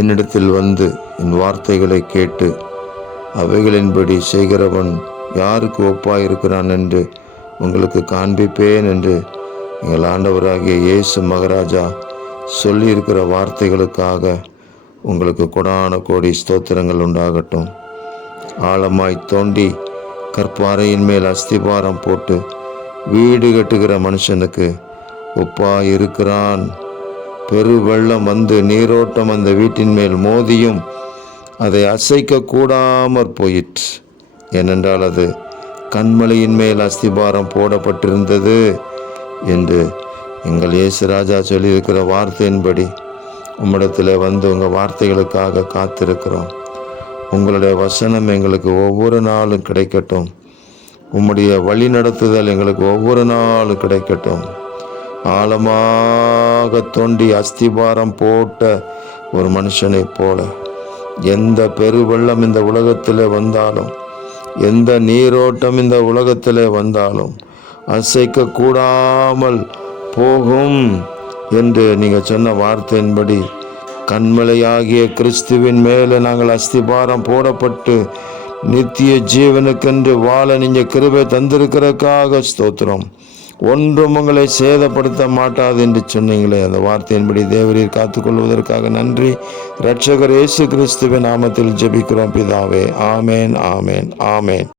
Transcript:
என்னிடத்தில் வந்து என் வார்த்தைகளை கேட்டு அவைகளின்படி செய்கிறவன் யாருக்கு ஒப்பாயிருக்கிறான் என்று உங்களுக்கு காண்பிப்பேன் என்று எங்கள் ஆண்டவராகிய இயேசு மகாராஜா சொல்லியிருக்கிற வார்த்தைகளுக்காக உங்களுக்கு கொடான கோடி ஸ்தோத்திரங்கள் உண்டாகட்டும். ஆழமாய் தோண்டி கற்பாறையின் மேல் அஸ்திபாரம் போட்டு வீடு கட்டுகிற மனுஷனுக்கு ஒப்பாய் இருக்கிறான். பெரு வெள்ளம் வந்து நீரோட்டம் அந்த வீட்டின் மேல் மோதியும் அதை அசைக்க கூடாமற் போயிற்று. ஏனென்றால் அது கண்மலையின் மேல் அஸ்திபாரம் போடப்பட்டிருந்தது என்று எங்கள் இயேசு ராஜா சொல்லியிருக்கிற வார்த்தையின்படி உம்மிடத்தில் வந்து உங்கள் வார்த்தைகளுக்காக காத்திருக்கிறோம். உங்களுடைய வசனம் எங்களுக்கு ஒவ்வொரு நாளும் கிடைக்கட்டும். உம்முடைய வழி நடத்துதல் எங்களுக்கு ஒவ்வொரு நாளும் கிடைக்கட்டும். ஆழமாக தோண்டி அஸ்திபாரம் போட்ட ஒரு மனுஷனைப் போல எந்த பெருவெள்ளம் இந்த உலகத்தில் வந்தாலும், எந்த நீரோட்டம் இந்த உலகத்தில் வந்தாலும் அசைக்க கூடாமல் போகும் என்று நீங்கள் சொன்ன வார்த்தையின்படி கண்மலையாகிய கிறிஸ்துவின் மேலே நாங்கள் அஸ்திபாரம் போடப்பட்டு நித்திய ஜீவனுக்கென்று வாழ நீங்கள் கிருபை தந்திருக்கிறதுக்காக ஸ்தோத்திரம். ஒன்றும் உங்களை சேதப்படுத்த மாட்டாது என்று சொன்னீங்களே, அந்த வார்த்தையின்படி தேவரீர் காத்துக்கொள்வதற்காக நன்றி. இரட்சகர் இயேசு கிறிஸ்துவின் நாமத்தில் ஜெபிக்கிறோம் பிதாவே. ஆமேன், ஆமேன், ஆமேன்.